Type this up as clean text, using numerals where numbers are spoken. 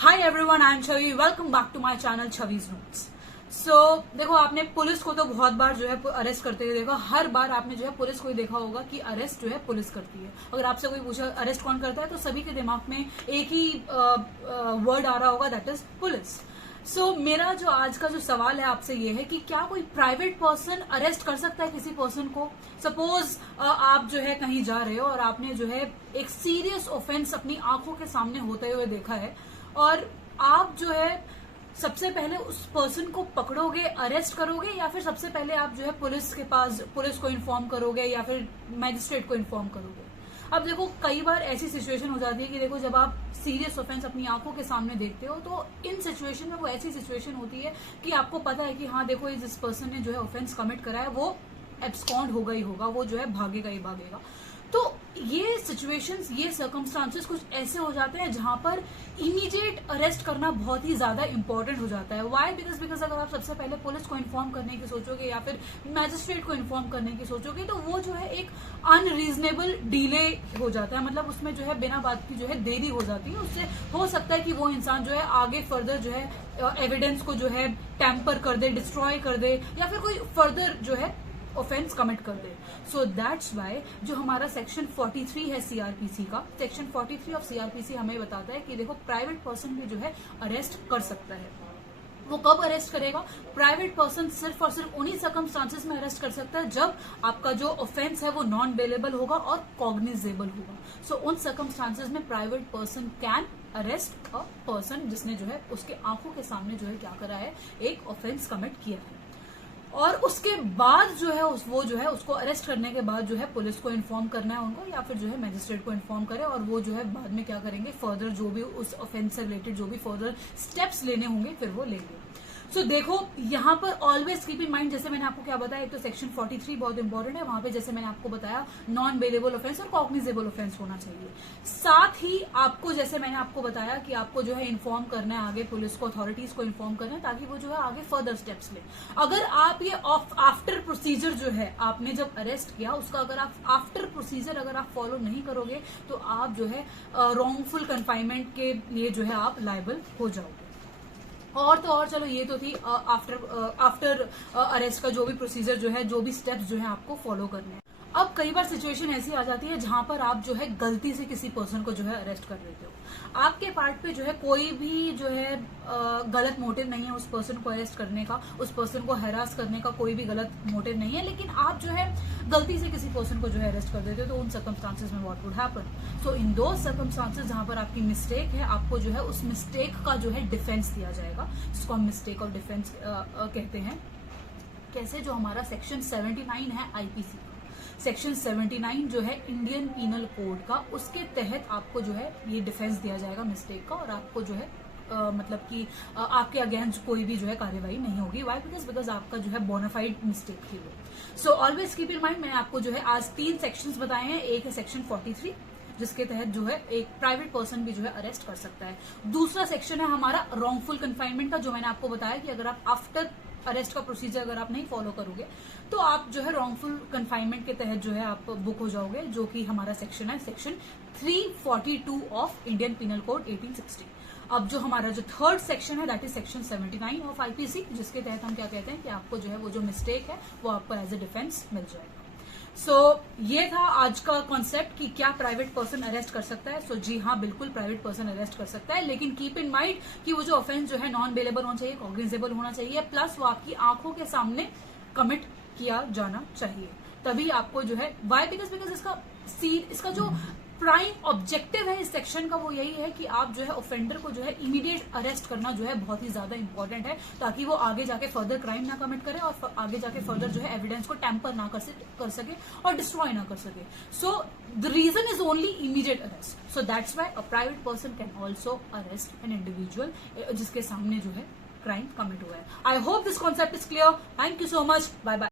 Hi everyone, I am Chhavi. Welcome back to my channel Chhavi's notes. So देखो, आपने police को तो बहुत बार जो है अरेस्ट करते हुए देखा। हर बार आपने जो है पुलिस को ही देखा होगा कि अरेस्ट जो है पुलिस करती है। अगर आपसे कोई पूछा अरेस्ट कौन करता है तो सभी के दिमाग में एक ही वर्ड आ रहा होगा, दैट इज पुलिस। सो मेरा जो आज का जो सवाल है आपसे ये है कि क्या कोई प्राइवेट पर्सन अरेस्ट कर सकता है किसी पर्सन को? सपोज आप जो है कहीं जा रहे हो और आपने जो है एक सीरियस ऑफेंस अपनी आंखों के सामने होते हुए देखा है और आप जो है सबसे पहले उस पर्सन को पकड़ोगे, अरेस्ट करोगे, या फिर सबसे पहले आप जो है पुलिस को इन्फॉर्म करोगे या फिर मैजिस्ट्रेट को इन्फॉर्म करोगे? अब देखो, कई बार ऐसी सिचुएशन हो जाती है कि देखो, जब आप सीरियस ऑफेंस अपनी आंखों के सामने देखते हो तो इन सिचुएशन में वो ऐसी सिचुएशन होती है कि आपको पता है कि हाँ देखो, जिस पर्सन ने जो है ऑफेंस कमिट करा है वो एब्सकॉन्ड होगा ही होगा, वो जो है भागेगा ही भागेगा। तो ये सिचुएशंस, ये सर्कमस्टांसेस कुछ ऐसे हो जाते हैं जहां पर इमीडिएट अरेस्ट करना बहुत ही ज्यादा इंपॉर्टेंट हो जाता है। वाई? बिकॉज अगर आप सबसे पहले पुलिस को इन्फॉर्म करने की सोचोगे या फिर मैजिस्ट्रेट को इन्फॉर्म करने की सोचोगे तो वो जो है एक अनरीजनेबल डिले हो जाता है। मतलब उसमें जो है बिना बात की जो है देरी हो जाती है। उससे हो सकता है कि वो इंसान जो है आगे फर्दर जो है एविडेंस को जो है टैम्पर कर दे, डिस्ट्रॉय कर दे, या फिर कोई फर्दर जो है ऑफेंस कमिट कर दे। सो दैट्स वाई जो हमारा सेक्शन 43 है सीआरपीसी का, सेक्शन 43 ऑफ सीआरपीसी हमें बताता है कि देखो, प्राइवेट पर्सन भी जो है अरेस्ट कर सकता है। वो कब अरेस्ट करेगा? प्राइवेट पर्सन सिर्फ और सिर्फ उन्हीं सर्कमस्टांसेस में अरेस्ट कर सकता है जब आपका जो ऑफेंस है वो नॉन बेलेबल होगा और कॉग्निजेबल होगा। सो उन सर्कमस्टांसेस में private person can arrest a person जिसने जो है उसके आंखों के सामने जो है क्या करा है, एक ऑफेंस कमिट किया है। और उसके बाद जो है वो जो है उसको अरेस्ट करने के बाद जो है पुलिस को इन्फॉर्म करना है उनको, या फिर जो है मैजिस्ट्रेट को इन्फॉर्म करे, और वो जो है बाद में क्या करेंगे, फर्दर जो भी उस ऑफेंस से रिलेटेड जो भी फर्दर स्टेप्स लेने होंगे फिर वो लेंगे। सो देखो, यहाँ पर ऑलवेज कीप इन माइंड, जैसे मैंने आपको क्या बताया, एक तो सेक्शन 43 बहुत इंपॉर्टेंट है। वहां पे जैसे मैंने आपको बताया नॉन बेलेबल ऑफेंस और कॉग्निजेबल ऑफेंस होना चाहिए। साथ ही आपको, जैसे मैंने आपको बताया कि आपको जो है इन्फॉर्म करना है आगे पुलिस को, अथॉरिटीज को इन्फॉर्म करना है ताकि वो जो है आगे फर्दर स्टेप्स ले। अगर आप ये आफ्टर प्रोसीजर जो है, आपने जब अरेस्ट किया उसका अगर आप आफ्टर प्रोसीजर अगर आप फॉलो नहीं करोगे तो आप जो है रॉन्गफुल कन्फाइनमेंट के लिए जो है आप लायबल हो जाओगे। और तो और चलो, ये तो थी आफ्टर अरेस्ट का जो भी प्रोसीजर जो है, जो भी स्टेप्स जो है आपको फॉलो करने हैं। अब कई बार सिचुएशन ऐसी आ जाती है जहां पर आप जो है गलती से किसी पर्सन को जो है अरेस्ट कर लेते हो। आपके पार्ट पे जो है कोई भी जो है गलत मोटिव नहीं है उस पर्सन को अरेस्ट करने का, उस पर्सन को हैरास करने का कोई भी गलत मोटिव नहीं है, लेकिन आप जो है गलती से किसी पर्सन को जो है अरेस्ट कर देते हो तो उन सर्कमस्टांसेस में व्हाट वुड हैपन? सो इन दो सर्कमस्टांसेस जहां पर आपकी मिस्टेक है, आपको जो है उस मिस्टेक का जो है डिफेंस दिया जाएगा, जिसको हम मिस्टेक ऑफ डिफेंस कहते हैं। कैसे? जो हमारा सेक्शन 79 है आईपीसी, सेक्शन 79 जो है इंडियन पीनल कोड का, उसके तहत आपको जो है ये डिफेंस दिया जाएगा मिस्टेक का, और आपको जो है मतलब कि आपके अगेंस्ट कोई भी जो है कार्यवाही नहीं होगी। वाई? बिकॉज आपका जो है बोनाफाइड मिस्टेक थी वो। So always keep in mind, मैंने आपको जो है आज 3 सेक्शंस बताए हैं। एक है सेक्शन 43 जिसके तहत जो है एक प्राइवेट पर्सन भी जो है अरेस्ट कर सकता है। दूसरा सेक्शन है हमारा रॉन्गफुल कन्फाइनमेंट का, जो मैंने आपको बताया कि अगर आप आफ्टर अरेस्ट का प्रोसीजर अगर आप नहीं फॉलो करोगे तो आप जो है रॉन्गफुल कन्फाइनमेंट के तहत जो है आप बुक हो जाओगे, जो कि हमारा सेक्शन है section 342 of Indian penal code 1860। अब जो हमारा जो थर्ड सेक्शन है that is section 79 of IPC, जिसके तहत हम क्या कहते हैं कि आपको जो है वो जो मिस्टेक है वो आपको एज ए डिफेंस मिल जाएगा। सो ये था आज का कॉन्सेप्ट कि क्या प्राइवेट पर्सन अरेस्ट कर सकता है। जी हाँ, बिल्कुल प्राइवेट पर्सन अरेस्ट कर सकता है, लेकिन कीप इन माइंड कि वो जो ऑफेंस जो है नॉन बेलेबल होना चाहिए, कॉग्निजेबल होना चाहिए, प्लस वो आपकी आंखों के सामने कमिट किया जाना चाहिए। तभी आपको जो है, वाई? बिकॉज इसका जो प्राइम ऑब्जेक्टिव है इस सेक्शन का वो यही है कि आप जो है ऑफेंडर को जो है इमीडिएट अरेस्ट करना जो है बहुत ही ज्यादा इंपॉर्टेंट है, ताकि वो आगे जाके फर्दर क्राइम ना कमिट करे और आगे जाके फर्दर जो है एविडेंस को टैम्पर ना कर सके और डिस्ट्रॉय ना कर सके। So the reason is only immediate arrest. So that's why a private person can also arrest an individual जिसके सामने जो है क्राइम कमिट हुआ है। I hope this concept is clear. Thank you so much. Bye bye.